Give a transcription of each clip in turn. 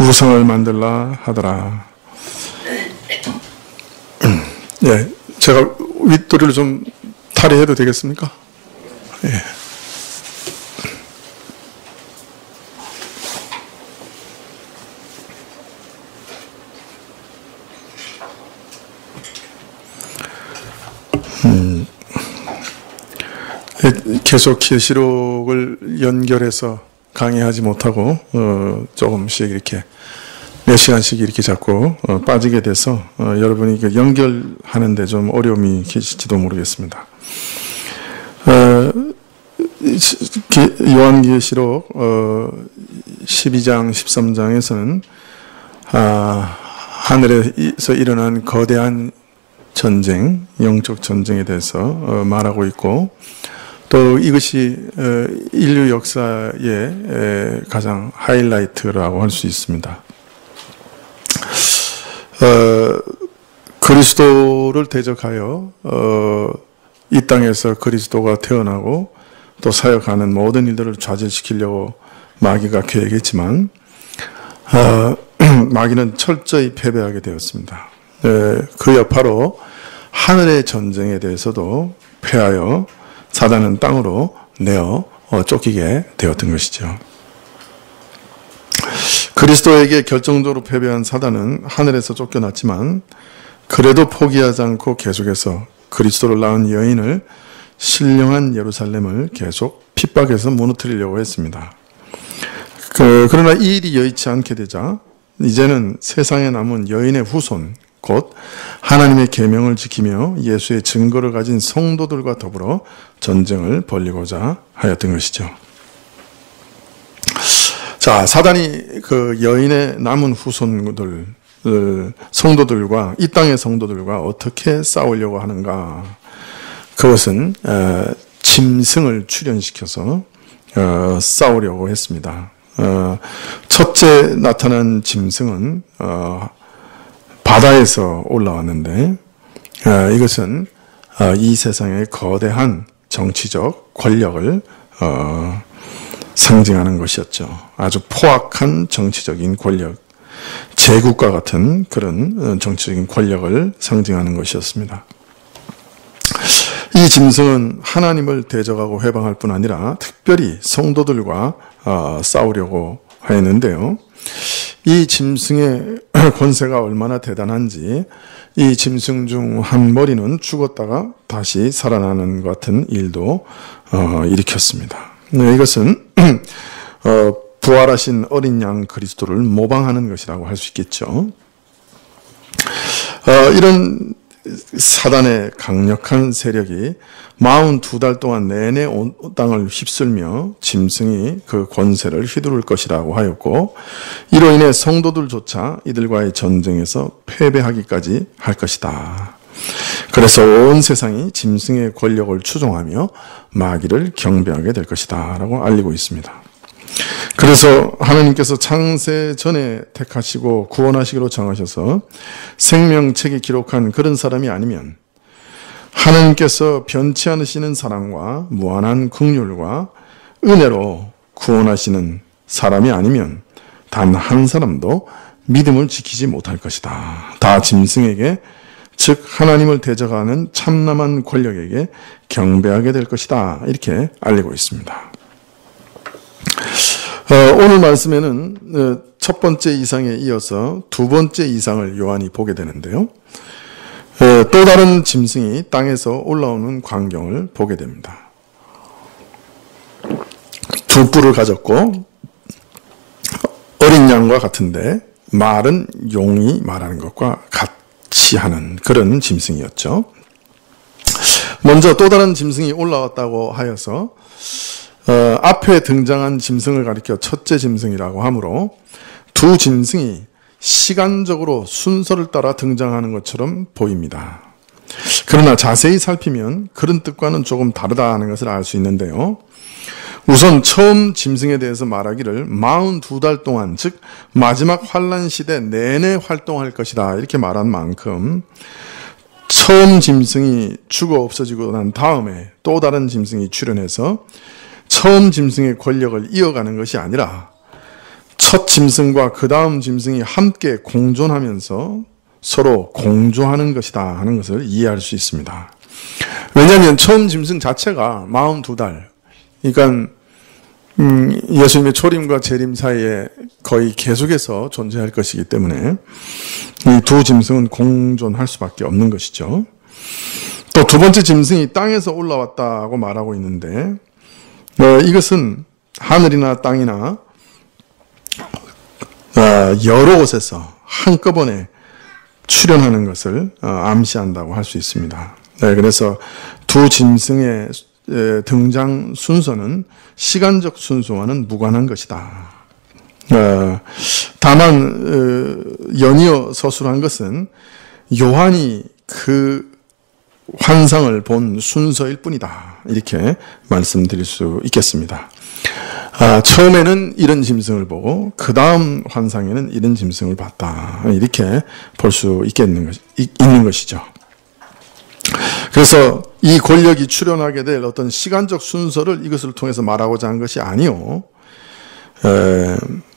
우상을 만들라 하더라. 예, 제가 윗도리를 좀 탈의해도 되겠습니까? 예. 계속 계시록을 연결해서 강의하지 못하고 조금씩 이렇게 몇 시간씩 이렇게 자꾸 빠지게 돼서 여러분이 연결하는데 좀 어려움이 계실지도 모르겠습니다. 요한계시록 12장 13장에서는 하늘에서 일어난 거대한 전쟁, 영적 전쟁에 대해서 말하고 있고, 또 이것이 인류 역사의 가장 하이라이트라고 할 수 있습니다. 그리스도를 대적하여 이 땅에서 그리스도가 태어나고 또 사역하는 모든 일들을 좌절시키려고 마귀가 계획했지만 마귀는 철저히 패배하게 되었습니다. 그 여파로 하늘의 전쟁에 대해서도 패하여 사단은 땅으로 내어 쫓기게 되었던 것이죠. 그리스도에게 결정적으로 패배한 사단은 하늘에서 쫓겨났지만 그래도 포기하지 않고 계속해서 그리스도를 낳은 여인을 신령한 예루살렘을 계속 핍박해서 무너뜨리려고 했습니다. 그러나 이 일이 여의치 않게 되자 이제는 세상에 남은 여인의 후손, 곧 하나님의 계명을 지키며 예수의 증거를 가진 성도들과 더불어 전쟁을 벌이고자 하였던 것이죠. 자, 사단이 그 여인의 남은 후손들, 성도들과 이 땅의 성도들과 어떻게 싸우려고 하는가? 그것은 짐승을 출현시켜서 싸우려고 했습니다. 첫째 나타난 짐승은 바다에서 올라왔는데 이것은 이 세상의 거대한 정치적 권력을 상징하는 것이었죠. 아주 포악한 정치적인 권력, 제국과 같은 그런 정치적인 권력을 상징하는 것이었습니다. 이 짐승은 하나님을 대적하고 회방할 뿐 아니라 특별히 성도들과 싸우려고 하였는데요. 이 짐승의 권세가 얼마나 대단한지 이 짐승 중 한 머리는 죽었다가 다시 살아나는 것 같은 일도 일으켰습니다. 이것은 부활하신 어린 양 그리스도를 모방하는 것이라고 할 수 있겠죠. 이런 사단의 강력한 세력이 42달 동안 내내 온 땅을 휩쓸며 짐승이 그 권세를 휘두를 것이라고 하였고, 이로 인해 성도들조차 이들과의 전쟁에서 패배하기까지 할 것이다. 그래서 온 세상이 짐승의 권력을 추종하며 마귀를 경배하게 될 것이다 라고 알리고 있습니다. 그래서 하나님께서 창세 전에 택하시고 구원하시기로 정하셔서 생명책에 기록한 그런 사람이 아니면, 하나님께서 변치 않으시는 사랑과 무한한 긍휼과 은혜로 구원하시는 사람이 아니면 단 한 사람도 믿음을 지키지 못할 것이다. 다 짐승에게, 즉 하나님을 대적하는 참남한 권력에게 경배하게 될 것이다. 이렇게 알리고 있습니다. 오늘 말씀에는 첫 번째 이상에 이어서 두 번째 이상을 요한이 보게 되는데요. 또 다른 짐승이 땅에서 올라오는 광경을 보게 됩니다. 두 뿔을 가졌고 어린 양과 같은데 말은 용이 말하는 것과 같이 하는 그런 짐승이었죠. 먼저 또 다른 짐승이 올라왔다고 하여서 앞에 등장한 짐승을 가리켜 첫째 짐승이라고 하므로 두 짐승이 시간적으로 순서를 따라 등장하는 것처럼 보입니다. 그러나 자세히 살피면 그런 뜻과는 조금 다르다는 것을 알 수 있는데요. 우선 처음 짐승에 대해서 말하기를 42달 동안, 즉 마지막 환란 시대 내내 활동할 것이다 이렇게 말한 만큼, 처음 짐승이 죽어 없어지고 난 다음에 또 다른 짐승이 출현해서 처음 짐승의 권력을 이어가는 것이 아니라 첫 첫 짐승과 그 다음 짐승이 함께 공존하면서 서로 공조하는 것이다 하는 것을 이해할 수 있습니다. 왜냐하면 처음 짐승 자체가 42달, 그러니까 예수님의 초림과 재림 사이에 거의 계속해서 존재할 것이기 때문에 이 두 짐승은 공존할 수밖에 없는 것이죠. 또 두 번째 짐승이 땅에서 올라왔다고 말하고 있는데 이것은 하늘이나 땅이나 여러 곳에서 한꺼번에 출현하는 것을 암시한다고 할 수 있습니다. 그래서 두 짐승의 등장 순서는 시간적 순서와는 무관한 것이다. 다만 연이어 서술한 것은 요한이 그 환상을 본 순서일 뿐이다. 이렇게 말씀드릴 수 있겠습니다. 처음에는 이런 짐승을 보고 그 다음 환상에는 이런 짐승을 봤다. 이렇게 볼 수 있는 것이죠. 그래서 이 권력이 출현하게 될 어떤 시간적 순서를 이것을 통해서 말하고자 한 것이 아니요.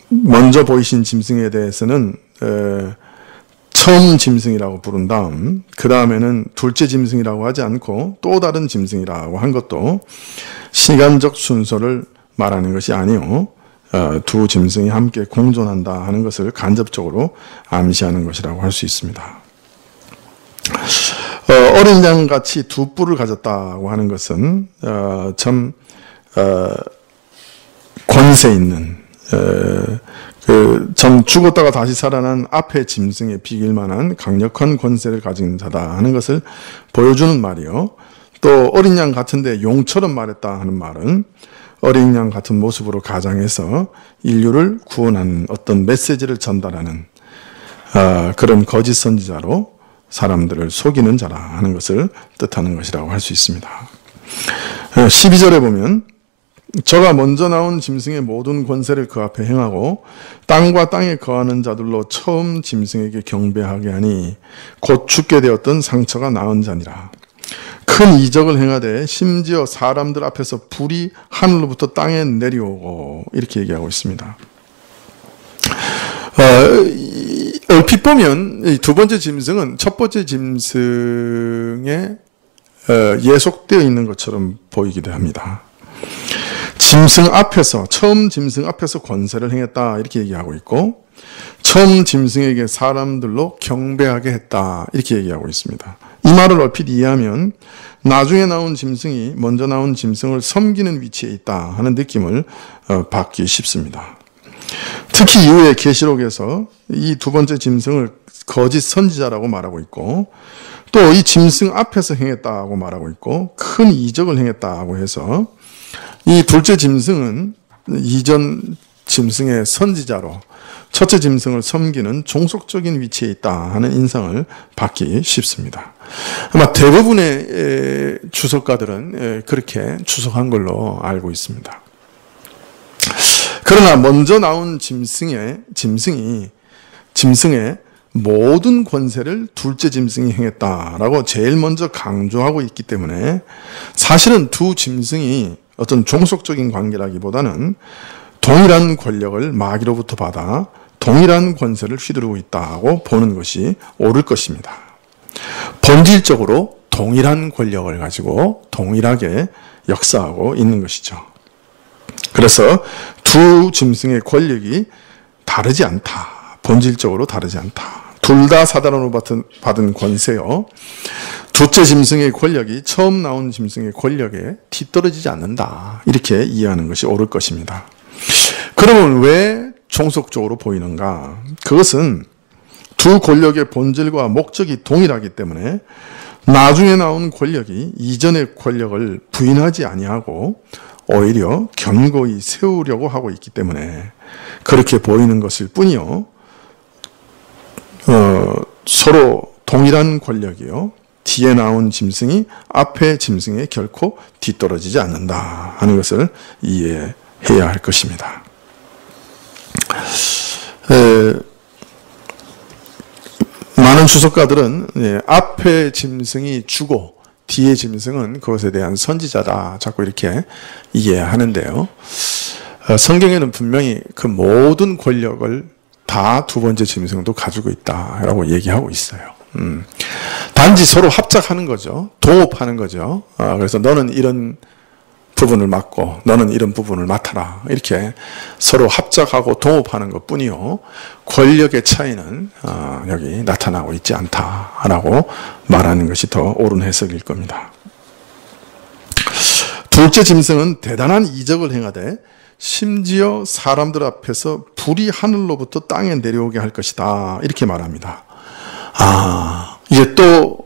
먼저 보이신 짐승에 대해서는 처음 짐승이라고 부른 다음 그 다음에는 둘째 짐승이라고 하지 않고 또 다른 짐승이라고 한 것도 시간적 순서를 말하는 것이 아니요. 두 짐승이 함께 공존한다 하는 것을 간접적으로 암시하는 것이라고 할 수 있습니다. 어린 양같이 두 뿔을 가졌다고 하는 것은 참 권세 있는 참 죽었다가 다시 살아난 앞의 짐승에 비길 만한 강력한 권세를 가진 자다 하는 것을 보여주는 말이요. 또 어린 양 같은데 용처럼 말했다 하는 말은 어린 양 같은 모습으로 가장해서 인류를 구원하는 어떤 메시지를 전달하는 그런 거짓 선지자로 사람들을 속이는 자라 하는 것을 뜻하는 것이라고 할 수 있습니다. 12절에 보면 저가 먼저 나온 짐승의 모든 권세를 그 앞에 행하고 땅과 땅에 거하는 자들로 처음 짐승에게 경배하게 하니 곧 죽게 되었던 상처가 나은 자니라. 큰 이적을 행하되 심지어 사람들 앞에서 불이 하늘로부터 땅에 내려오고 이렇게 얘기하고 있습니다. 얼핏 보면 두 번째 짐승은 첫 번째 짐승에 예속되어 있는 것처럼 보이기도 합니다. 짐승 앞에서 처음 짐승 앞에서 권세를 행했다 이렇게 얘기하고 있고 처음 짐승에게 사람들로 경배하게 했다 이렇게 얘기하고 있습니다. 이 말을 얼핏 이해하면 나중에 나온 짐승이 먼저 나온 짐승을 섬기는 위치에 있다 하는 느낌을 받기 쉽습니다. 특히 이후에 계시록에서 이 두 번째 짐승을 거짓 선지자라고 말하고 있고 또 이 짐승 앞에서 행했다고 말하고 있고 큰 이적을 행했다고 해서 이 둘째 짐승은 이전 짐승의 선지자로 첫째 짐승을 섬기는 종속적인 위치에 있다 하는 인상을 받기 쉽습니다. 아마 대부분의 주석가들은 그렇게 추석한 걸로 알고 있습니다. 그러나 먼저 나온 짐승의 모든 권세를 둘째 짐승이 행했다라고 제일 먼저 강조하고 있기 때문에 사실은 두 짐승이 어떤 종속적인 관계라기보다는 동일한 권력을 마귀로부터 받아 동일한 권세를 휘두르고 있다고 보는 것이 옳을 것입니다. 본질적으로 동일한 권력을 가지고 동일하게 역사하고 있는 것이죠. 그래서 두 짐승의 권력이 다르지 않다. 본질적으로 다르지 않다. 둘 다 사단으로 받은 권세요. 둘째 짐승의 권력이 처음 나온 짐승의 권력에 뒤떨어지지 않는다. 이렇게 이해하는 것이 옳을 것입니다. 그러면 왜 종속적으로 보이는가? 그것은 두 권력의 본질과 목적이 동일하기 때문에 나중에 나온 권력이 이전의 권력을 부인하지 아니하고 오히려 견고히 세우려고 하고 있기 때문에 그렇게 보이는 것일 뿐이요. 서로 동일한 권력이요. 뒤에 나온 짐승이 앞의 짐승에 결코 뒤떨어지지 않는다 하는 것을 이해해야 할 것입니다. 많은 주석가들은 앞에 짐승이 주고 뒤에 짐승은 그것에 대한 선지자다 자꾸 이렇게 이해하는데요. 성경에는 분명히 그 모든 권력을 다 두 번째 짐승도 가지고 있다라고 얘기하고 있어요. 단지 서로 합작하는 거죠. 동업하는 거죠. 그래서 너는 이런 부분을 맡고 너는 이런 부분을 맡아라. 이렇게 서로 합작하고 동업하는 것 뿐이요. 권력의 차이는 여기 나타나고 있지 않다라고 말하는 것이 더 옳은 해석일 겁니다. 둘째 짐승은 대단한 이적을 행하되 심지어 사람들 앞에서 불이 하늘로부터 땅에 내려오게 할 것이다. 이렇게 말합니다. 이제 또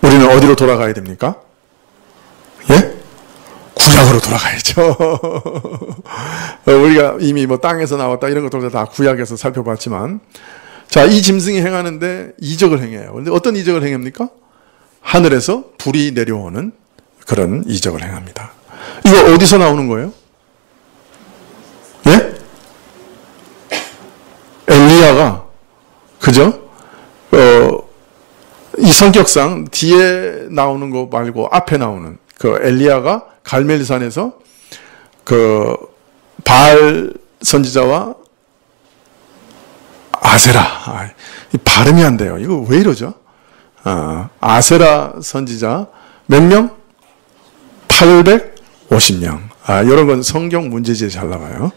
우리는 어디로 돌아가야 됩니까? 예? 구약으로 돌아가야죠. 우리가 이미 뭐 땅에서 나왔다 이런 것들 다 구약에서 살펴봤지만, 자, 이 짐승이 행하는데 이적을 행해요. 근데 어떤 이적을 행합니까? 하늘에서 불이 내려오는 그런 이적을 행합니다. 이거 어디서 나오는 거예요? 예? 엘리야가, 그죠? 이 성격상 뒤에 나오는 거 말고 앞에 나오는 그 엘리야가 갈멜산에서 그 바알 선지자와 아세라, 발음이 안 돼요. 이거 왜 이러죠? 아세라 선지자 몇 명? 850명. 이런 건 성경 문제지에 잘 나와요.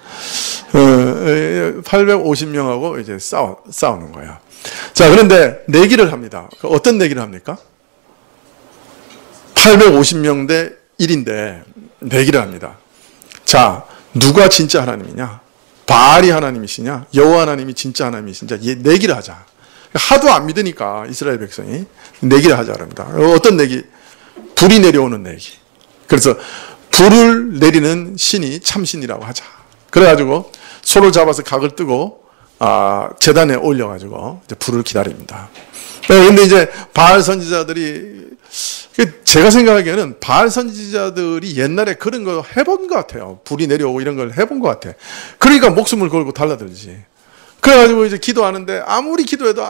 850명하고 이제 싸우는 거예요. 자, 그런데 내기를 합니다. 어떤 내기를 합니까? 850명 대 1인데 내기를 합니다. 자, 누가 진짜 하나님이냐? 바알이 하나님이시냐? 여호와 하나님이 진짜 하나님이시냐? 내기를 하자. 하도 안 믿으니까 이스라엘 백성이 내기를 하자 그럽니다. 어떤 내기? 불이 내려오는 내기. 그래서 불을 내리는 신이 참신이라고 하자. 그래가지고 소를 잡아서 각을 뜨고 제단에 올려가지고 이제 불을 기다립니다. 그런데 이제 바알 선지자들이, 제가 생각하기에는 바알 선지자들이 옛날에 그런 거 해본 것 같아요. 불이 내려오고 이런 걸 해본 것 같아. 그러니까 목숨을 걸고 달라들지. 그래가지고 이제 기도하는데 아무리 기도해도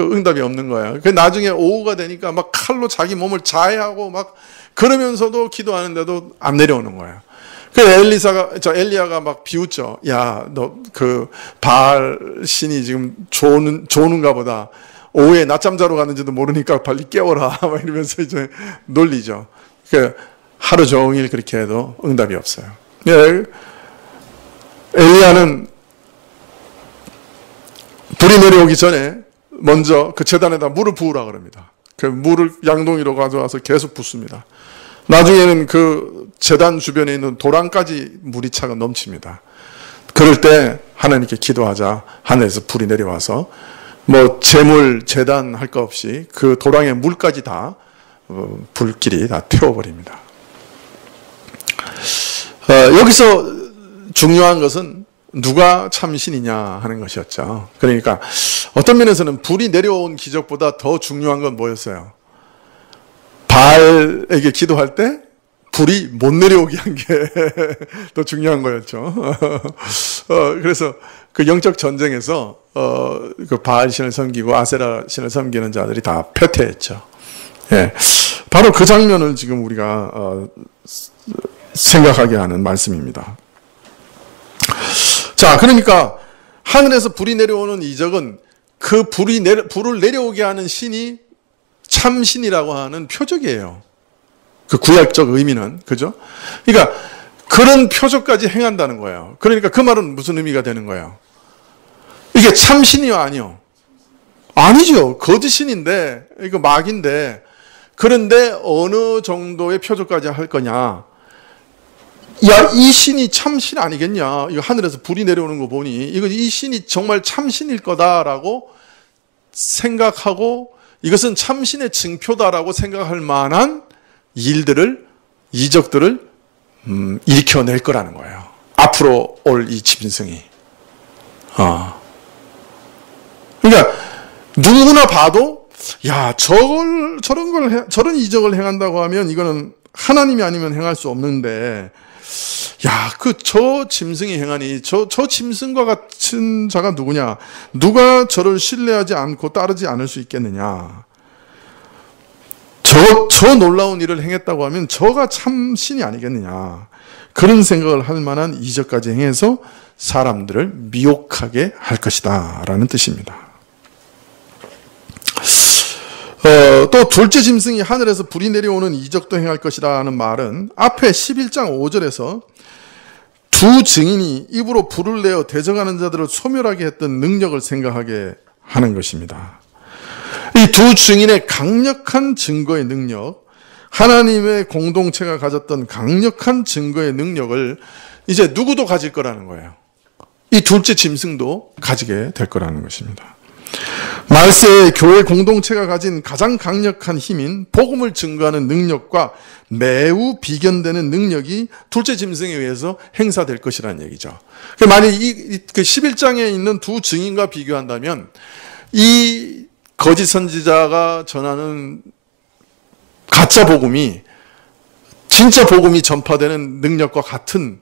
응답이 없는 거예요. 나중에 오후가 되니까 막 칼로 자기 몸을 자해하고 막 그러면서도 기도하는데도 안 내려오는 거예요. 엘리야가 막 비웃죠. 야, 너 그 바알 신이 지금 조는가 보다. 오후에 낮잠 자러 갔는지도 모르니까 빨리 깨워라. 막 이러면서 이제 놀리죠. 하루 종일 그렇게 해도 응답이 없어요. 엘리야는 불이 내려오기 전에 먼저 그 제단에다 물을 부으라 그럽니다. 그 물을 양동이로 가져와서 계속 붓습니다. 나중에는 그 제단 주변에 있는 도랑까지 물이 차가 넘칩니다. 그럴 때 하나님께 기도하자 하늘에서 불이 내려와서 뭐 제물, 제단 할 거 없이 그 도랑의 물까지 다 불길이 다 태워버립니다. 여기서 중요한 것은 누가 참신이냐 하는 것이었죠. 그러니까 어떤 면에서는 불이 내려온 기적보다 더 중요한 건 뭐였어요? 바알에게 기도할 때 불이 못 내려오게 한 게 더 중요한 거였죠. 그래서 그 영적 전쟁에서 그 바알 신을 섬기고 아세라 신을 섬기는 자들이 다 패퇴했죠. 예, 바로 그 장면을 지금 우리가 생각하게 하는 말씀입니다. 자, 그러니까 하늘에서 불이 내려오는 이적은 그 불을 내려오게 하는 신이 참신이라고 하는 표적이에요. 그 구약적 의미는, 그죠? 그러니까 그런 표적까지 행한다는 거예요. 그러니까 그 말은 무슨 의미가 되는 거예요? 이게 참신이요, 아니요? 아니죠. 거짓신인데, 이거 막인데, 그런데 어느 정도의 표적까지 할 거냐? 야, 이 신이 참신 아니겠냐? 이거 하늘에서 불이 내려오는 거 보니, 이 신이 정말 참신일 거다라고 생각하고, 이것은 참신의 증표다라고 생각할 만한 이적들을 일으켜낼 거라는 거예요. 앞으로 올 이 짐승이. 그러니까 누구나 봐도 야, 저런 이적을 행한다고 하면 이거는 하나님이 아니면 행할 수 없는데, 야, 저 짐승이 행하니 저 짐승과 같은 자가 누구냐? 누가 저를 신뢰하지 않고 따르지 않을 수 있겠느냐? 저 놀라운 일을 행했다고 하면 저가 참 신이 아니겠느냐? 그런 생각을 할 만한 이적까지 행해서 사람들을 미혹하게 할 것이다 라는 뜻입니다. 또 둘째 짐승이 하늘에서 불이 내려오는 이적도 행할 것이라는 말은 앞에 11장 5절에서 두 증인이 입으로 불을 내어 대적하는 자들을 소멸하게 했던 능력을 생각하게 하는 것입니다. 이 두 증인의 강력한 증거의 능력, 하나님의 공동체가 가졌던 강력한 증거의 능력을 이제 누구도 가질 거라는 거예요. 이 둘째 짐승도 가지게 될 거라는 것입니다. 말세의 교회 공동체가 가진 가장 강력한 힘인 복음을 증거하는 능력과 매우 비견되는 능력이 둘째 짐승에 의해서 행사될 것이라는 얘기죠. 만약 그 11장에 있는 두 증인과 비교한다면 이 거짓 선지자가 전하는 가짜 복음이 진짜 복음이 전파되는 능력과 같은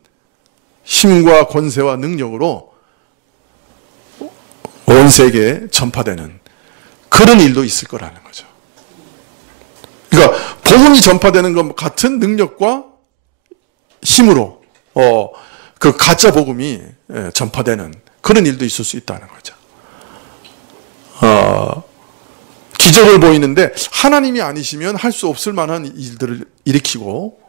힘과 권세와 능력으로 온 세계에 전파되는 그런 일도 있을 거라는 거죠. 그러니까 복음이 전파되는 것 같은 능력과 힘으로 그 가짜 복음이 전파되는 그런 일도 있을 수 있다는 거죠. 기적을 보이는데 하나님이 아니시면 할 수 없을 만한 일들을 일으키고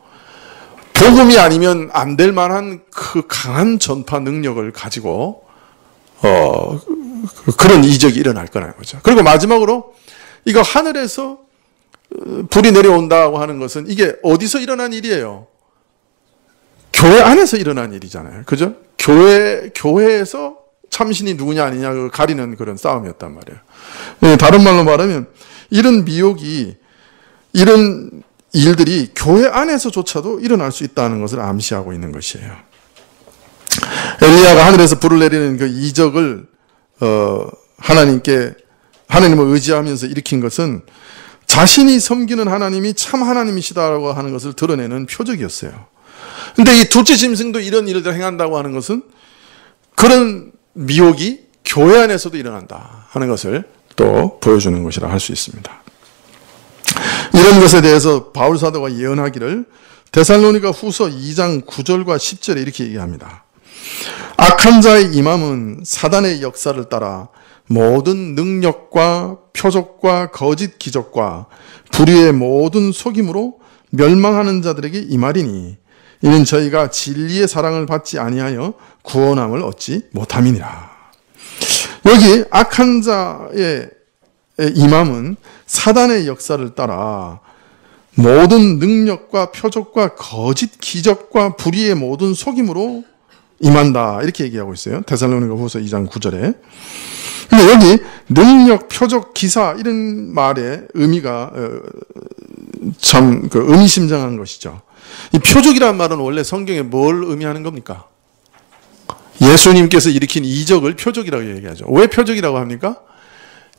복음이 아니면 안 될 만한 그 강한 전파 능력을 가지고 그런 이적이 일어날 거라는 거죠. 그리고 마지막으로 이거 하늘에서 불이 내려온다고 하는 것은 이게 어디서 일어난 일이에요? 교회 안에서 일어난 일이잖아요. 그죠? 교회에서 참신이 누구냐 아니냐 가리는 그런 싸움이었단 말이에요. 다른 말로 말하면 이런 미혹이 이런 일들이 교회 안에서조차도 일어날 수 있다는 것을 암시하고 있는 것이에요. 엘리야가 하늘에서 불을 내리는 그 이적을 하나님을 의지하면서 일으킨 것은 자신이 섬기는 하나님이 참 하나님이시다라고 하는 것을 드러내는 표적이었어요. 근데 이 둘째 짐승도 이런 일을 행한다고 하는 것은 그런 미혹이 교회 안에서도 일어난다 하는 것을 또 보여주는 것이라 할 수 있습니다. 이런 것에 대해서 바울 사도가 예언하기를 데살로니가 후서 2장 9절과 10절에 이렇게 얘기합니다. 악한 자의 임함은 사단의 역사를 따라 모든 능력과 표적과 거짓 기적과 불의의 모든 속임으로 멸망하는 자들에게 임하리니 이는 저희가 진리의 사랑을 받지 아니하여 구원함을 얻지 못함이니라. 여기 악한 자의 임함은 사단의 역사를 따라 모든 능력과 표적과 거짓 기적과 불의의 모든 속임으로 임한다 이렇게 얘기하고 있어요. 데살로니가 후서 2장 9절에. 근데 여기 능력, 표적, 기사 이런 말의 의미가 참 의미심장한 것이죠. 이 표적이라는 말은 원래 성경에 뭘 의미하는 겁니까? 예수님께서 일으킨 이적을 표적이라고 얘기하죠. 왜 표적이라고 합니까?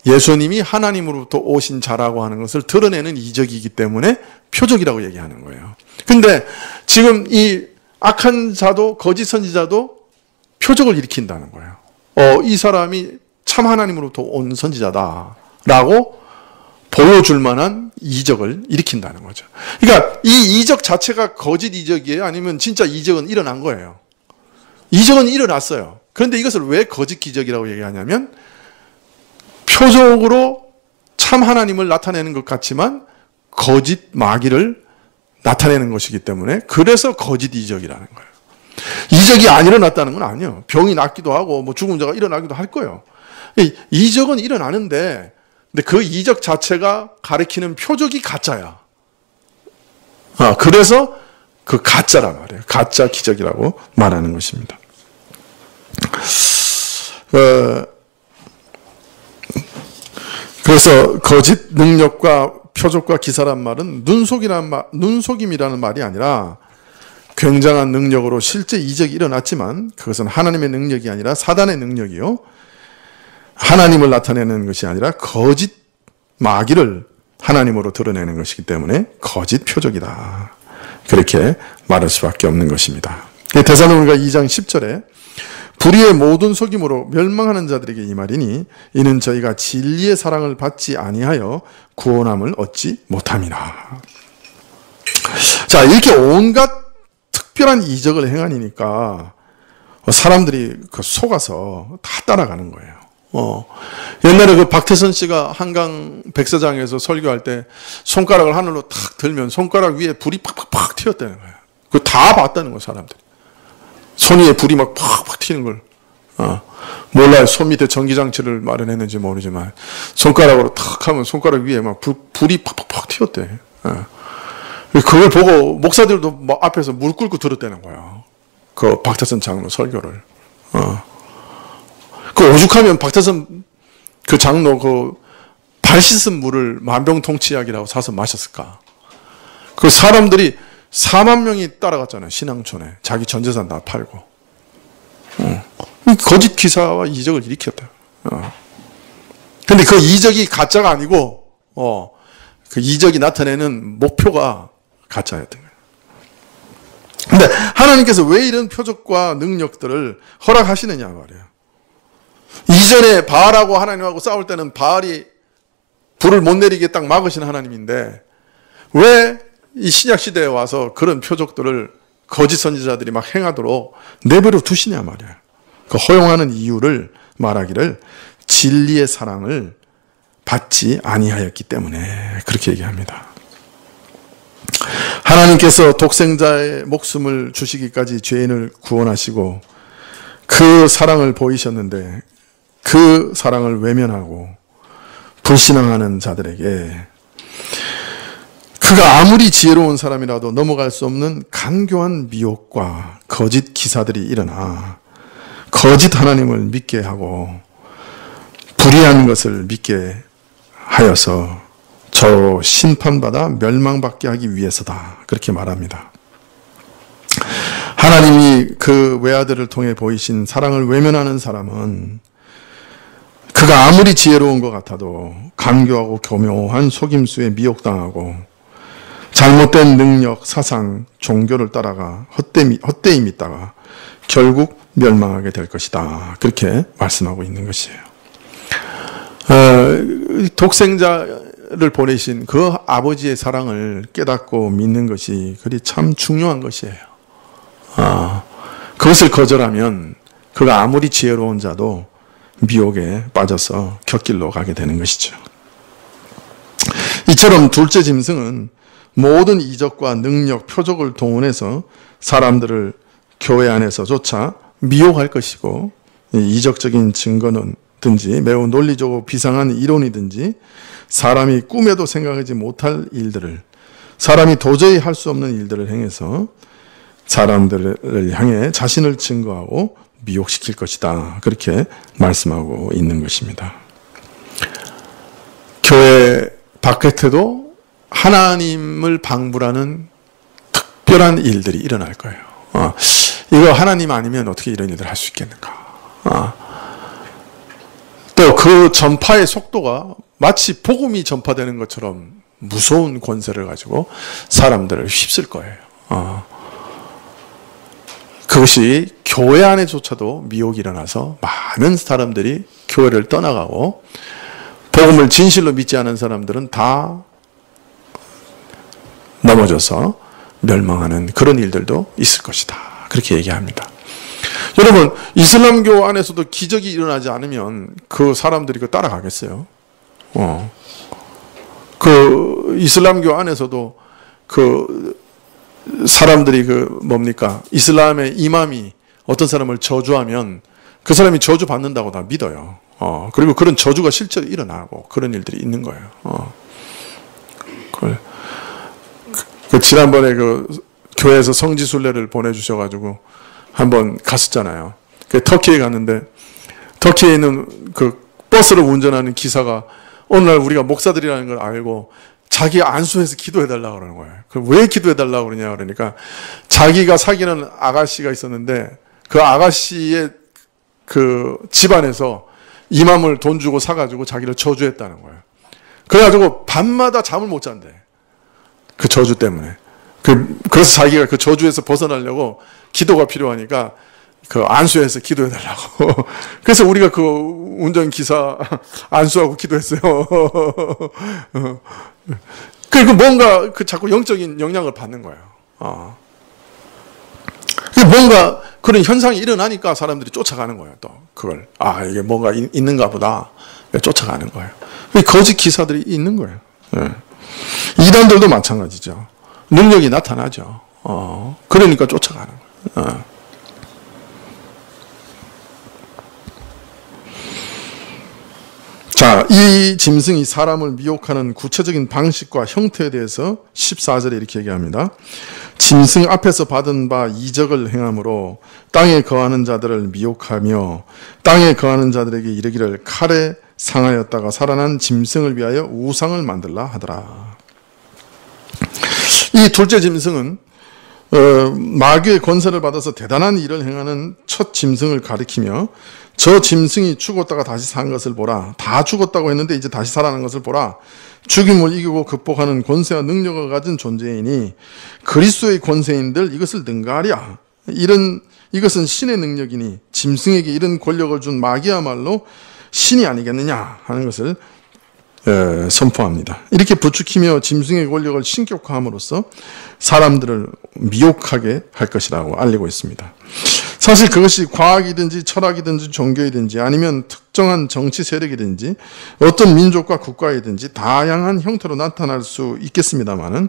예수님이 하나님으로부터 오신 자라고 하는 것을 드러내는 이적이기 때문에 표적이라고 얘기하는 거예요. 근데 지금 이 악한 자도 거짓 선지자도 표적을 일으킨다는 거예요. 이 사람이 참 하나님으로부터 온 선지자다라고 보여줄 만한 이적을 일으킨다는 거죠. 그러니까 이 이적 자체가 거짓 이적이에요? 아니면 진짜 이적은 일어난 거예요? 이적은 일어났어요. 그런데 이것을 왜 거짓 기적이라고 얘기하냐면 표적으로 참 하나님을 나타내는 것 같지만 거짓 마귀를 나타내는 것이기 때문에 그래서 거짓 이적이라는 거예요. 이적이 안 일어났다는 건 아니에요. 병이 낫기도 하고 뭐 죽은 자가 일어나기도 할 거예요. 이적은 일어나는데 근데 그 이적 자체가 가리키는 표적이 가짜야. 그래서 그 가짜란 말이에요. 가짜 기적이라고 말하는 것입니다. 그래서 거짓 능력과 표적과 기사란 말은 눈속임이라는 말이 아니라 굉장한 능력으로 실제 이적이 일어났지만 그것은 하나님의 능력이 아니라 사단의 능력이요. 하나님을 나타내는 것이 아니라 거짓 마귀를 하나님으로 드러내는 것이기 때문에 거짓 표적이다. 그렇게 말할 수밖에 없는 것입니다. 데살로니가 2장 10절에 불의의 모든 속임으로 멸망하는 자들에게 이 말이니 이는 저희가 진리의 사랑을 받지 아니하여 구원함을 얻지 못함이라. 자, 이렇게 온갖 특별한 이적을 행하니까 사람들이 그 속아서 다 따라가는 거예요. 옛날에 그 박태선 씨가 한강 백사장에서 설교할 때 손가락을 하늘로 탁 들면 손가락 위에 불이 팍팍팍 튀었다는 거예요. 그거 다 봤다는 거예요, 사람들이. 손 위에 불이 막 팍팍 튀는 걸. 몰라요. 손 밑에 전기장치를 마련했는지 모르지만 손가락으로 탁 하면 손가락 위에 막 불이 팍팍팍 튀었대. 그걸 보고 목사들도 막 앞에서 물 끓고 들었다는 거예요. 그 박태선 장로 설교를. 그 오죽하면 박태선 그 장로 그 발 씻은 물을 만병통치약이라고 사서 마셨을까? 그 사람들이 4만 명이 따라갔잖아요. 신앙촌에. 자기 전 재산 다 팔고. 거짓 기사와 이적을 일으켰다. 근데 그 이적이 가짜가 아니고, 그 이적이 나타내는 목표가 가짜였던 거예요. 근데 하나님께서 왜 이런 표적과 능력들을 허락하시느냐 말이에요. 이전에 바알하고 하나님하고 싸울 때는 바알이 불을 못 내리게 딱 막으신 하나님인데 왜 이 신약 시대에 와서 그런 표적들을 거짓 선지자들이 막 행하도록 내버려 두시냐 말이에요. 그 허용하는 이유를 말하기를 진리의 사랑을 받지 아니하였기 때문에 그렇게 얘기합니다. 하나님께서 독생자의 목숨을 주시기까지 죄인을 구원하시고 그 사랑을 보이셨는데 그 사랑을 외면하고 불신앙하는 자들에게 그가 아무리 지혜로운 사람이라도 넘어갈 수 없는 간교한 미혹과 거짓 기사들이 일어나 거짓 하나님을 믿게 하고 불의한 것을 믿게 하여서 저 심판받아 멸망받게 하기 위해서다. 그렇게 말합니다. 하나님이 그 외아들을 통해 보이신 사랑을 외면하는 사람은 그가 아무리 지혜로운 것 같아도 간교하고 교묘한 속임수에 미혹당하고 잘못된 능력, 사상, 종교를 따라가 헛되이 믿다가 결국 멸망하게 될 것이다. 그렇게 말씀하고 있는 것이에요. 독생자를 보내신 그 아버지의 사랑을 깨닫고 믿는 것이 그리 참 중요한 것이에요. 그것을 거절하면 그가 아무리 지혜로운 자도 미혹에 빠져서 곁길로 가게 되는 것이죠. 이처럼 둘째 짐승은 모든 이적과 능력, 표적을 동원해서 사람들을 교회 안에서조차 미혹할 것이고 이적적인 증거든지 매우 논리적으로 비상한 이론이든지 사람이 꿈에도 생각하지 못할 일들을 사람이 도저히 할 수 없는 일들을 행해서 사람들을 향해 자신을 증거하고 미혹시킬 것이다. 그렇게 말씀하고 있는 것입니다. 교회 바깥에도 하나님을 방불하는 특별한 일들이 일어날 거예요. 이거 하나님 아니면 어떻게 이런 일을 할 수 있겠는가. 또 그 전파의 속도가 마치 복음이 전파되는 것처럼 무서운 권세를 가지고 사람들을 휩쓸 거예요. 그것이 교회 안에조차도 미혹이 일어나서 많은 사람들이 교회를 떠나가고 복음을 진실로 믿지 않은 사람들은 다 넘어져서 멸망하는 그런 일들도 있을 것이다. 그렇게 얘기합니다. 여러분, 이슬람교 안에서도 기적이 일어나지 않으면 그 사람들이 그 따라가겠어요? 그 이슬람교 안에서도 그 사람들이 그 뭡니까? 이슬람의 이맘이 어떤 사람을 저주하면 그 사람이 저주 받는다고 다 믿어요. 그리고 그런 저주가 실제로 일어나고 그런 일들이 있는 거예요. 그 지난번에 그 교회에서 성지순례를 보내주셔가지고 한번 갔었잖아요. 그 터키에 갔는데 터키에 있는 그 버스를 운전하는 기사가 어느 날 우리가 목사들이라는 걸 알고 자기 안수해서 기도해달라고 그러는 거예요. 왜 기도해달라고 그러냐 그러니까 자기가 사귀는 아가씨가 있었는데 그 아가씨의 그 집안에서 이맘을 돈 주고 사가지고 자기를 저주했다는 거예요. 그래가지고 밤마다 잠을 못 잔대. 그 저주 때문에. 그래서 자기가 그 저주에서 벗어나려고 기도가 필요하니까 그 안수해서 기도해달라고. 그래서 우리가 그 운전기사 안수하고 기도했어요. 그리고 뭔가 그 자꾸 영적인 영향을 받는 거예요. 뭔가 그런 현상이 일어나니까 사람들이 쫓아가는 거예요. 또 그걸 이게 뭔가 있는가 보다 쫓아가는 거예요. 거짓 기사들이 있는 거예요. 예. 이단들도 마찬가지죠. 능력이 나타나죠. 그러니까 쫓아가는 거예요. 자, 이 짐승이 사람을 미혹하는 구체적인 방식과 형태에 대해서 14절에 이렇게 얘기합니다. 짐승 앞에서 받은 바 이적을 행함으로 땅에 거하는 자들을 미혹하며 땅에 거하는 자들에게 이르기를 칼에 상하였다가 살아난 짐승을 위하여 우상을 만들라 하더라. 이 둘째 짐승은 마귀의 권세를 받아서 대단한 일을 행하는 첫 짐승을 가리키며 저 짐승이 죽었다가 다시 산 것을 보라. 다 죽었다고 했는데 이제 다시 살아난 것을 보라. 죽임을 이기고 극복하는 권세와 능력을 가진 존재이니 그리스도의 권세인들 이것을 능가하랴. 이것은 신의 능력이니 짐승에게 이런 권력을 준 마귀야말로 신이 아니겠느냐 하는 것을 선포합니다. 이렇게 부추기며 짐승의 권력을 신격화함으로써 사람들을 미혹하게 할 것이라고 알리고 있습니다. 사실 그것이 과학이든지 철학이든지 종교이든지 아니면 특정한 정치 세력이든지 어떤 민족과 국가이든지 다양한 형태로 나타날 수 있겠습니다만은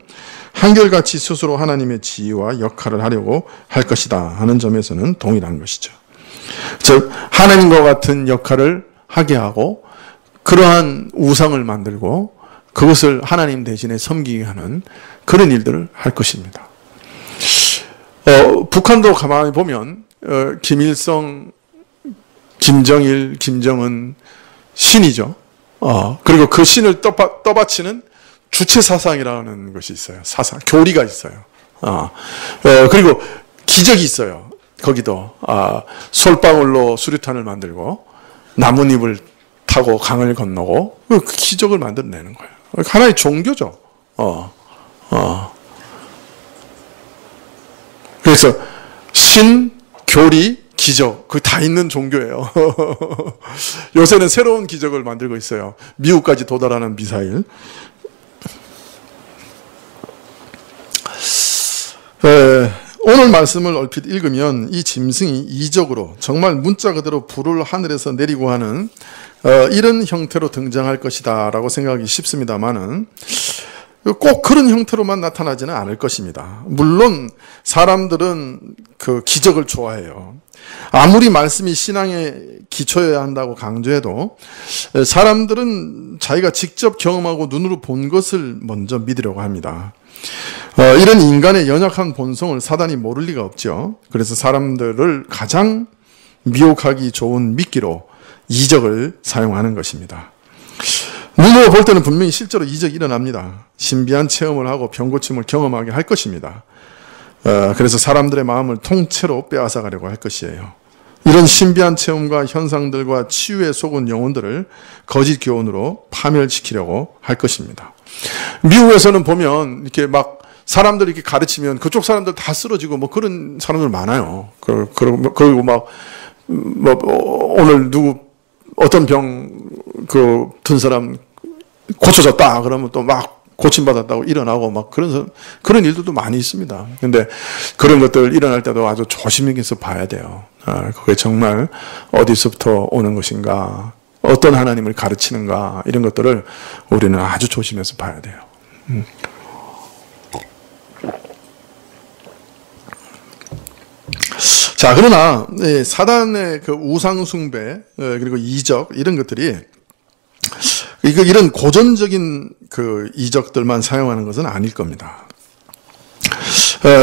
한결같이 스스로 하나님의 지위와 역할을 하려고 할 것이다 하는 점에서는 동일한 것이죠. 즉 하나님과 같은 역할을 하게 하고 그러한 우상을 만들고 그것을 하나님 대신에 섬기게 하는 그런 일들을 할 것입니다. 북한도 가만히 보면 김일성, 김정일, 김정은 신이죠. 그리고 그 신을 떠받치는 주체 사상이라는 것이 있어요. 사상, 교리가 있어요. 그리고 기적이 있어요. 거기도 솔방울로 수류탄을 만들고 나뭇잎을 타고 강을 건너고 그 기적을 만들어내는 거예요. 하나의 종교죠. 그래서 신, 교리, 기적 그 다 있는 종교예요. 요새는 새로운 기적을 만들고 있어요. 미국까지 도달하는 미사일. 오늘 말씀을 얼핏 읽으면 이 짐승이 이적으로 정말 문자 그대로 불을 하늘에서 내리고 하는 이런 형태로 등장할 것이다 라고 생각하기 쉽습니다만은 꼭 그런 형태로만 나타나지는 않을 것입니다. 물론 사람들은 그 기적을 좋아해요. 아무리 말씀이 신앙에 기초해야 한다고 강조해도 사람들은 자기가 직접 경험하고 눈으로 본 것을 먼저 믿으려고 합니다. 이런 인간의 연약한 본성을 사단이 모를 리가 없죠. 그래서 사람들을 가장 미혹하기 좋은 미끼로 이적을 사용하는 것입니다. 눈으로 볼 때는 분명히 실제로 이적이 일어납니다. 신비한 체험을 하고 병고침을 경험하게 할 것입니다. 그래서 사람들의 마음을 통째로 빼앗아 가려고 할 것이에요. 이런 신비한 체험과 현상들과 치유에 속은 영혼들을 거짓 교훈으로 파멸시키려고 할 것입니다. 미국에서는 보면 이렇게 막 사람들이 이렇게 가르치면 그쪽 사람들 다 쓰러지고 뭐 그런 사람들 많아요. 그리고 막 오늘 누구 어떤 든 사람 고쳐졌다 그러면 또 막 고침받았다고 일어나고 막 그런 일들도 많이 있습니다. 근데 그런 것들 일어날 때도 아주 조심해서 봐야 돼요. 그게 정말 어디서부터 오는 것인가, 어떤 하나님을 가르치는가, 이런 것들을 우리는 아주 조심해서 봐야 돼요. 자, 그러나 사단의 그 우상숭배 그리고 이적 이런 것들이 이런 고전적인 그 이적들만 사용하는 것은 아닐 겁니다.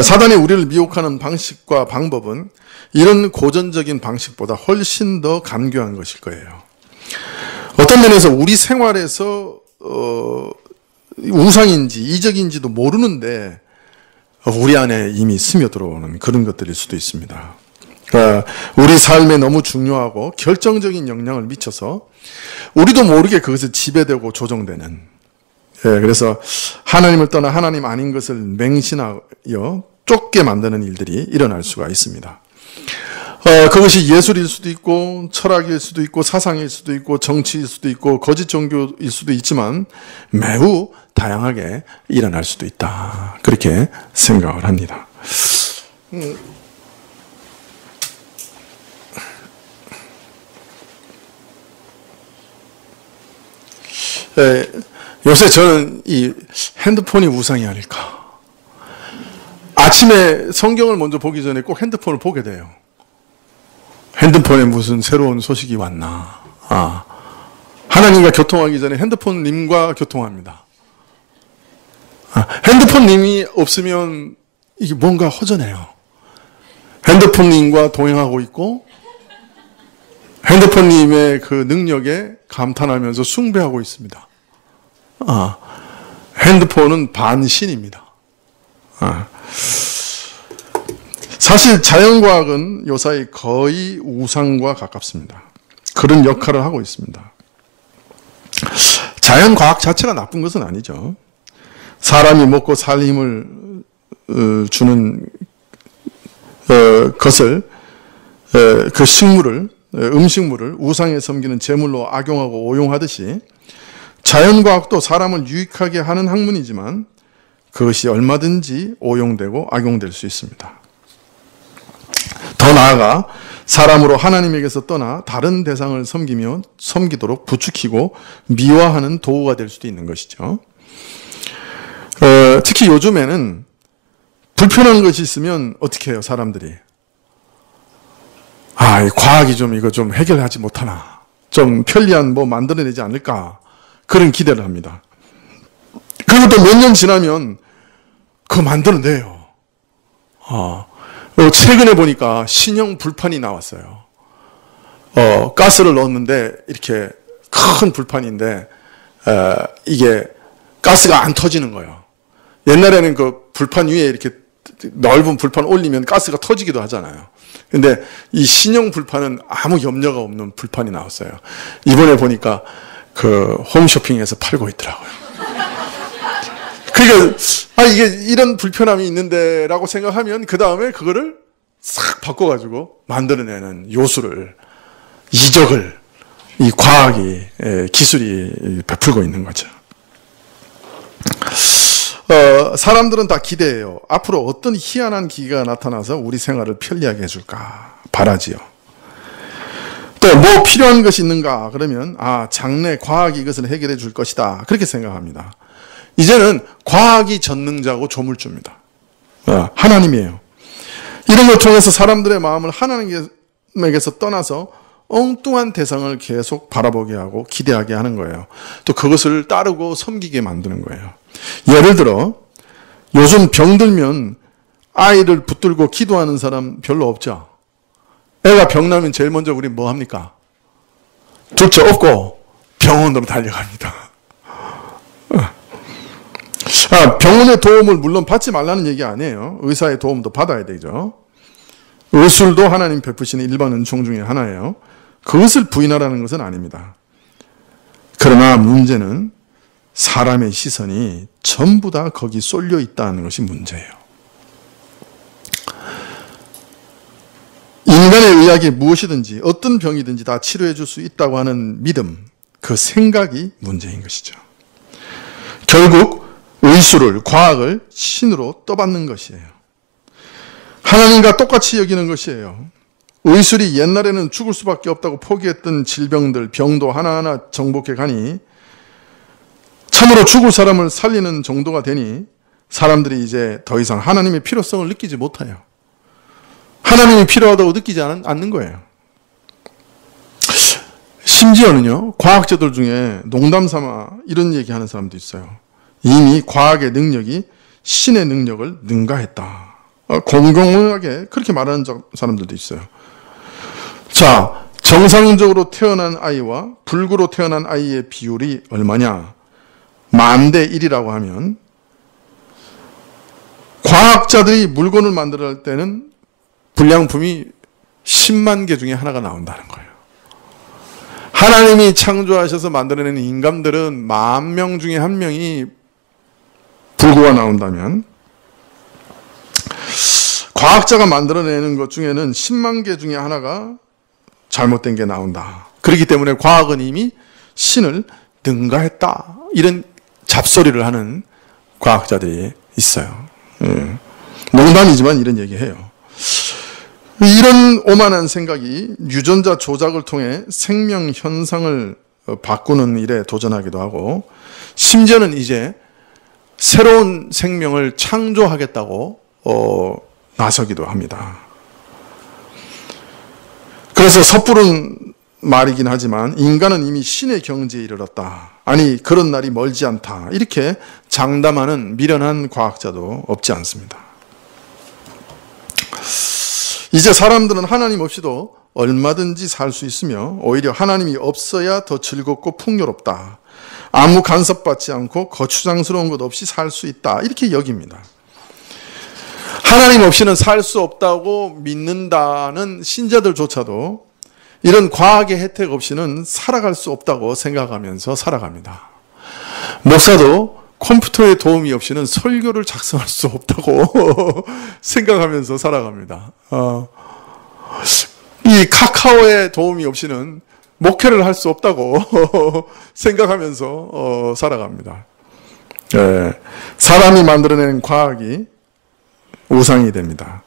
사단이 우리를 미혹하는 방식과 방법은 이런 고전적인 방식보다 훨씬 더 간교한 것일 거예요. 어떤 면에서 우리 생활에서 우상인지 이적인지도 모르는데 우리 안에 이미 스며들어오는 그런 것들일 수도 있습니다. 우리 삶에 너무 중요하고 결정적인 영향을 미쳐서 우리도 모르게 그것을 지배되고 조종되는, 그래서 하나님을 떠나 하나님 아닌 것을 맹신하여 쫓게 만드는 일들이 일어날 수가 있습니다. 그것이 예술일 수도 있고 철학일 수도 있고 사상일 수도 있고 정치일 수도 있고 거짓 종교일 수도 있지만 매우 다양하게 일어날 수도 있다, 그렇게 생각을 합니다. 요새 저는 이 핸드폰이 우상이 아닐까. 아침에 성경을 먼저 보기 전에 꼭 핸드폰을 보게 돼요. 핸드폰에 무슨 새로운 소식이 왔나. 하나님과 교통하기 전에 핸드폰님과 교통합니다. 핸드폰님이 없으면 이게 뭔가 허전해요. 핸드폰님과 동행하고 있고 핸드폰님의 그 능력에 감탄하면서 숭배하고 있습니다. 핸드폰은 반신입니다. 사실 자연과학은 요사이 거의 우상과 가깝습니다. 그런 역할을 하고 있습니다. 자연과학 자체가 나쁜 것은 아니죠. 사람이 먹고 살 힘을 주는 것을, 그 식물을, 음식물을 우상에 섬기는 제물로 악용하고 오용하듯이 자연과학도 사람을 유익하게 하는 학문이지만 그것이 얼마든지 오용되고 악용될 수 있습니다. 더 나아가 사람으로 하나님에게서 떠나 다른 대상을 섬기도록 부추기고 미화하는 도구가 될 수도 있는 것이죠. 특히 요즘에는 불편한 것이 있으면 어떻게 해요, 사람들이? 과학이 이거 좀 해결하지 못하나. 좀 편리한 뭐 만들어내지 않을까. 그런 기대를 합니다. 그리고 또 몇 년 지나면 그거 만들어내요. 최근에 보니까 신형 불판이 나왔어요. 가스를 넣었는데 이렇게 큰 불판인데 이게 가스가 안 터지는 거예요. 옛날에는 그 불판 위에 이렇게 넓은 불판 올리면 가스가 터지기도 하잖아요. 근데 이 신형 불판은 아무 염려가 없는 불판이 나왔어요. 이번에 보니까 그 홈쇼핑에서 팔고 있더라고요. 그러니까 이게 이런 불편함이 있는데 라고 생각하면 그 다음에 그거를 싹 바꿔가지고 만들어내는 요술을, 이적을 이 과학이, 기술이 베풀고 있는 거죠. 사람들은 다 기대해요. 앞으로 어떤 희한한 기계가 나타나서 우리 생활을 편리하게 해줄까 바라지요. 또 뭐 필요한 것이 있는가 그러면 장래 과학이 이것을 해결해 줄 것이다 그렇게 생각합니다. 이제는 과학이 전능자고 조물주입니다. 하나님이에요. 이런 걸 통해서 사람들의 마음을 하나님에게서 떠나서 엉뚱한 대상을 계속 바라보게 하고 기대하게 하는 거예요. 또 그것을 따르고 섬기게 만드는 거예요. 예를 들어 요즘 병들면 아이를 붙들고 기도하는 사람 별로 없죠. 애가 병나면 제일 먼저 우리 뭐 합니까? 둘째 없고 병원으로 달려갑니다. 병원의 도움을 물론 받지 말라는 얘기 아니에요. 의사의 도움도 받아야 되죠. 의술도 하나님 베푸시는 일반 은총 중에 하나예요. 그것을 부인하라는 것은 아닙니다. 그러나 문제는 사람의 시선이 전부 다 거기 쏠려 있다는 것이 문제예요. 인간의 의학이 무엇이든지 어떤 병이든지 다 치료해 줄 수 있다고 하는 믿음, 그 생각이 문제인 것이죠. 결국 의술을, 과학을 신으로 떠받는 것이에요. 하나님과 똑같이 여기는 것이에요. 의술이 옛날에는 죽을 수밖에 없다고 포기했던 질병들, 병도 하나하나 정복해 가니 참으로 죽을 사람을 살리는 정도가 되니 사람들이 이제 더 이상 하나님의 필요성을 느끼지 못해요. 하나님이 필요하다고 느끼지 않는 거예요. 심지어는요, 과학자들 중에 농담 삼아 이런 얘기하는 사람도 있어요. 이미 과학의 능력이 신의 능력을 능가했다. 공공하게 그렇게 말하는 사람들도 있어요. 자, 정상적으로 태어난 아이와 불구로 태어난 아이의 비율이 얼마냐? 10,000대 1이라고 하면 과학자들이 물건을 만들어 때는 불량품이 10만 개 중에 하나가 나온다는 거예요. 하나님이 창조하셔서 만들어내는 인간들은 10,000명 중에 1명이 불구가 나온다면 과학자가 만들어내는 것 중에는 10만 개 중에 하나가 잘못된 게 나온다. 그렇기 때문에 과학은 이미 신을 능가했다. 이런 잡소리를 하는 과학자들이 있어요. 농담이지만 이런 얘기해요. 이런 오만한 생각이 유전자 조작을 통해 생명 현상을 바꾸는 일에 도전하기도 하고 심지어는 이제 새로운 생명을 창조하겠다고 나서기도 합니다. 그래서 섣부른 말이긴 하지만 인간은 이미 신의 경지에 이르렀다. 아니 그런 날이 멀지 않다. 이렇게 장담하는 미련한 과학자도 없지 않습니다. 이제 사람들은 하나님 없이도 얼마든지 살 수 있으며 오히려 하나님이 없어야 더 즐겁고 풍요롭다. 아무 간섭받지 않고 거추장스러운 것 없이 살 수 있다. 이렇게 여깁니다. 하나님 없이는 살 수 없다고 믿는다는 신자들조차도 이런 과학의 혜택 없이는 살아갈 수 없다고 생각하면서 살아갑니다. 목사도 컴퓨터의 도움이 없이는 설교를 작성할 수 없다고 생각하면서 살아갑니다. 이 카카오의 도움이 없이는 목회를 할 수 없다고 생각하면서 살아갑니다. 사람이 만들어낸 과학이 우상이 됩니다.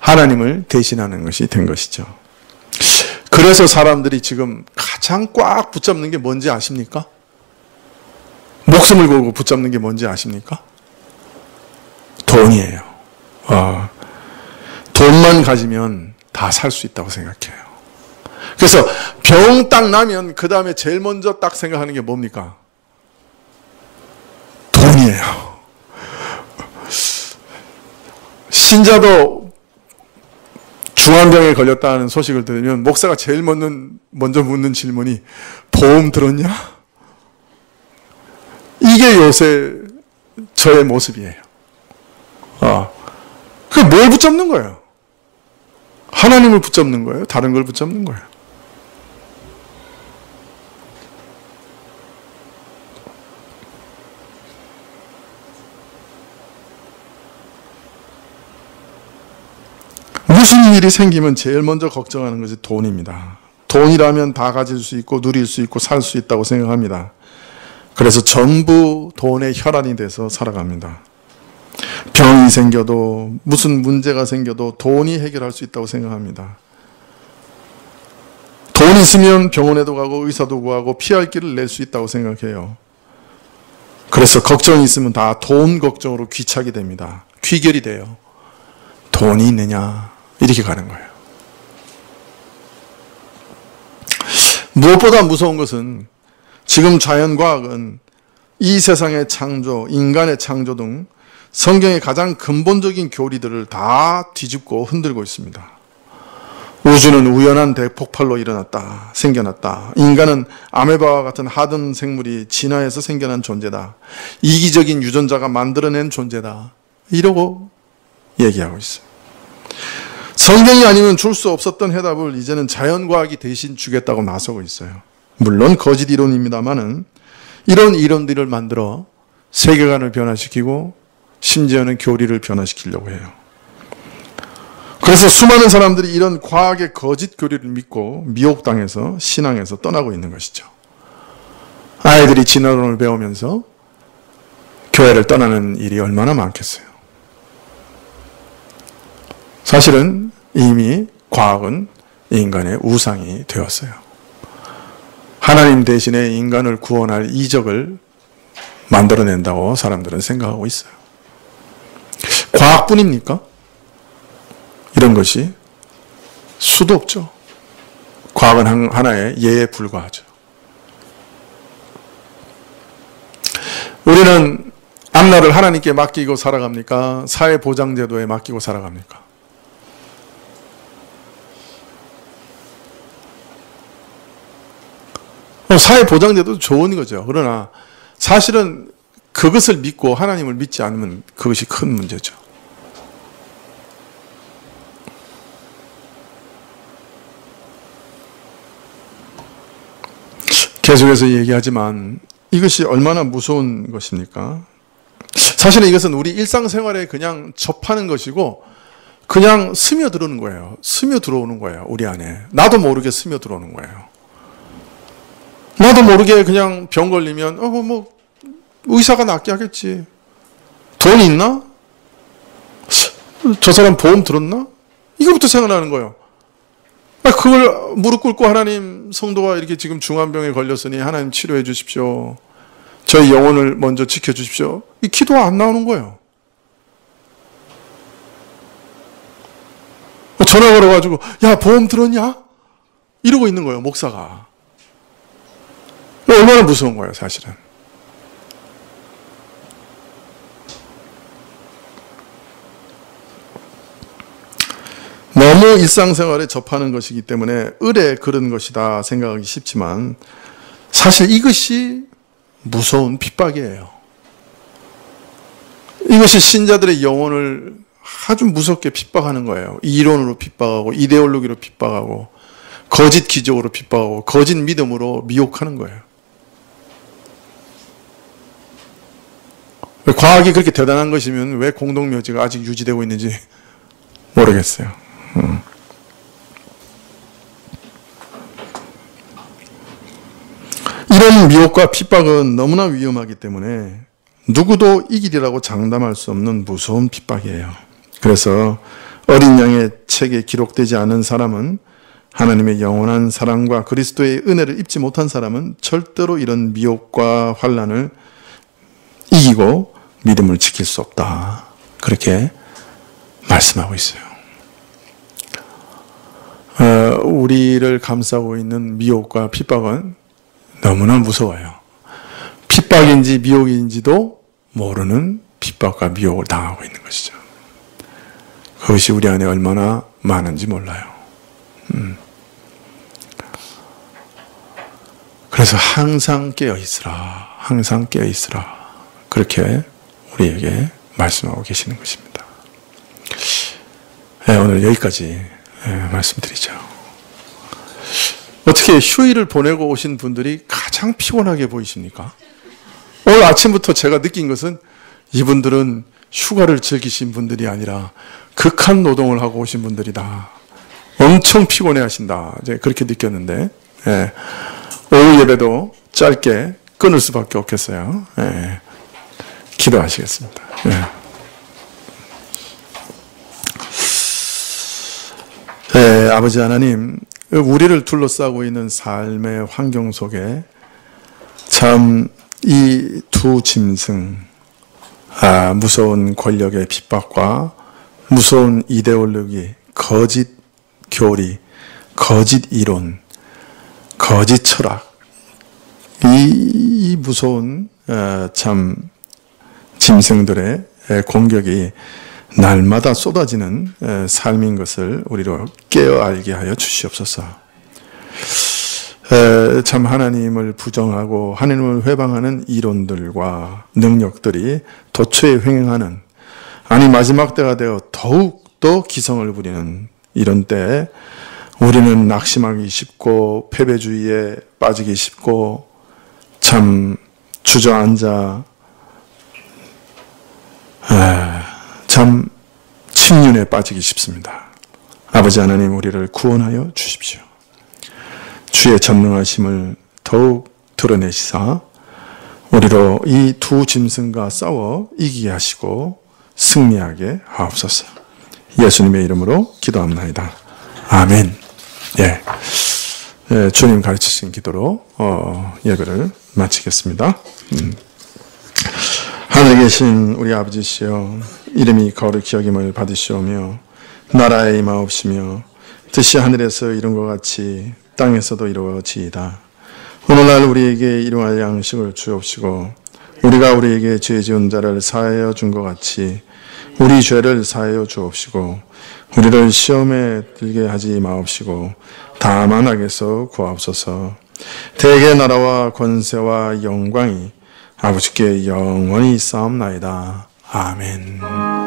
하나님을 대신하는 것이 된 것이죠. 그래서 사람들이 지금 가장 꽉 붙잡는 게 뭔지 아십니까? 목숨을 걸고 붙잡는 게 뭔지 아십니까? 돈이에요. 돈만 가지면 다 살 수 있다고 생각해요. 그래서 병 딱 나면 그 다음에 제일 먼저 딱 생각하는 게 뭡니까? 돈이에요. 신자도 중환병에 걸렸다는 소식을 들으면 목사가 제일 먼저 묻는 질문이 보험 들었냐? 이게 요새 저의 모습이에요. 그게 뭘 붙잡는 거예요? 하나님을 붙잡는 거예요? 다른 걸 붙잡는 거예요? 무슨 일이 생기면 제일 먼저 걱정하는 것이 돈입니다. 돈이라면 다 가질 수 있고 누릴 수 있고 살 수 있다고 생각합니다. 그래서 전부 돈의 혈안이 돼서 살아갑니다. 병이 생겨도 무슨 문제가 생겨도 돈이 해결할 수 있다고 생각합니다. 돈 있으면 병원에도 가고 의사도 구하고 피할 길을 낼 수 있다고 생각해요. 그래서 걱정이 있으면 다 돈 걱정으로 귀착이 됩니다. 귀결이 돼요. 돈이 있느냐 이렇게 가는 거예요. 무엇보다 무서운 것은 지금 자연과학은 이 세상의 창조, 인간의 창조 등 성경의 가장 근본적인 교리들을 다 뒤집고 흔들고 있습니다. 우주는 우연한 대폭발로 일어났다, 생겨났다. 인간은 아메바와 같은 하등 생물이 진화해서 생겨난 존재다. 이기적인 유전자가 만들어낸 존재다. 이러고 얘기하고 있어요. 성경이 아니면 줄 수 없었던 해답을 이제는 자연과학이 대신 주겠다고 나서고 있어요. 물론 거짓 이론입니다만은 이런 이론들을 만들어 세계관을 변화시키고 심지어는 교리를 변화시키려고 해요. 그래서 수많은 사람들이 이런 과학의 거짓 교리를 믿고 미혹당해서 신앙에서 떠나고 있는 것이죠. 아이들이 진화론을 배우면서 교회를 떠나는 일이 얼마나 많겠어요. 사실은 이미 과학은 인간의 우상이 되었어요. 하나님 대신에 인간을 구원할 이적을 만들어낸다고 사람들은 생각하고 있어요. 과학뿐입니까? 이런 것이 수도 없죠. 과학은 하나의 예에 불과하죠. 우리는 앞날을 하나님께 맡기고 살아갑니까? 사회보장제도에 맡기고 살아갑니까? 사회보장제도 좋은 거죠. 그러나 사실은 그것을 믿고 하나님을 믿지 않으면 그것이 큰 문제죠. 계속해서 얘기하지만 이것이 얼마나 무서운 것입니까? 사실은 이것은 우리 일상생활에 그냥 접하는 것이고 그냥 스며들어오는 거예요. 스며들어오는 거예요. 우리 안에. 나도 모르게 스며들어오는 거예요. 나도 모르게 그냥 병 걸리면 뭐 의사가 낫게 하겠지. 돈 있나? 저 사람 보험 들었나? 이거부터 생각나는 거예요. 그걸 무릎 꿇고 하나님, 성도가 이렇게 지금 중환병에 걸렸으니 하나님 치료해 주십시오. 저희 영혼을 먼저 지켜주십시오. 이 기도가 안 나오는 거예요. 전화 걸어가지고 야 보험 들었냐? 이러고 있는 거예요, 목사가. 얼마나 무서운 거예요, 사실은. 너무 일상생활에 접하는 것이기 때문에 을에 그런 것이다 생각하기 쉽지만 사실 이것이 무서운 핍박이에요. 이것이 신자들의 영혼을 아주 무섭게 핍박하는 거예요. 이론으로 핍박하고 이데올로기로 핍박하고 거짓 기적으로 핍박하고 거짓 믿음으로 미혹하는 거예요. 과학이 그렇게 대단한 것이면 왜 공동묘지가 아직 유지되고 있는지 모르겠어요. 이런 미혹과 핍박은 너무나 위험하기 때문에 누구도 이기리라고 장담할 수 없는 무서운 핍박이에요. 그래서 어린 양의 책에 기록되지 않은 사람은, 하나님의 영원한 사랑과 그리스도의 은혜를 입지 못한 사람은 절대로 이런 미혹과 환난을 이기고 믿음을 지킬 수 없다. 그렇게 말씀하고 있어요. 우리를 감싸고 있는 미혹과 핍박은 너무나 무서워요. 핍박인지 미혹인지도 모르는 핍박과 미혹을 당하고 있는 것이죠. 그것이 우리 안에 얼마나 많은지 몰라요. 그래서 항상 깨어있으라, 항상 깨어있으라, 그렇게 우리에게 말씀하고 계시는 것입니다. 오늘 여기까지 말씀드리죠. 어떻게 휴일을 보내고 오신 분들이 가장 피곤하게 보이십니까? 오늘 아침부터 제가 느낀 것은 이분들은 휴가를 즐기신 분들이 아니라 극한 노동을 하고 오신 분들이다. 엄청 피곤해 하신다. 그렇게 느꼈는데, 오후 예배도 짧게 끊을 수밖에 없겠어요. 기도하시겠습니다. 아버지 하나님, 우리를 둘러싸고 있는 삶의 환경 속에 참 이 두 짐승, 무서운 권력의 핍박과 무서운 이데올로기, 거짓 교리, 거짓 이론, 거짓 철학, 이 무서운 참 짐승들의 공격이 날마다 쏟아지는 삶인 것을 우리로 깨어 알게 하여 주시옵소서. 참 하나님을 부정하고 하나님을 회방하는 이론들과 능력들이 도처에 횡행하는, 아니 마지막 때가 되어 더욱 더 기성을 부리는 이런 때에 우리는 낙심하기 쉽고 패배주의에 빠지기 쉽고 참 주저앉아 참 침륜에 빠지기 쉽습니다. 아버지 하나님, 우리를 구원하여 주십시오. 주의 전능하심을 더욱 드러내시사 우리로 이 두 짐승과 싸워 이기게 하시고 승리하게 하옵소서. 예수님의 이름으로 기도합니다. 아멘. 주님 가르치신 기도로 예배를 마치겠습니다. 하늘에 계신 우리 아버지시여, 이름이 거룩히 여김을 받으시오며 나라의 임하옵시며 뜻이 하늘에서 이룬 것 같이 땅에서도 이루어지이다. 오늘날 우리에게 일용할 양식을 주옵시고 우리가 우리에게 죄 지은 자를 사하여 준 것 같이 우리 죄를 사하여 주옵시고 우리를 시험에 들게 하지 마옵시고 다만 악에서 구하옵소서. 대개 나라와 권세와 영광이 아버지께 영원히 있사옵나이다. 아멘.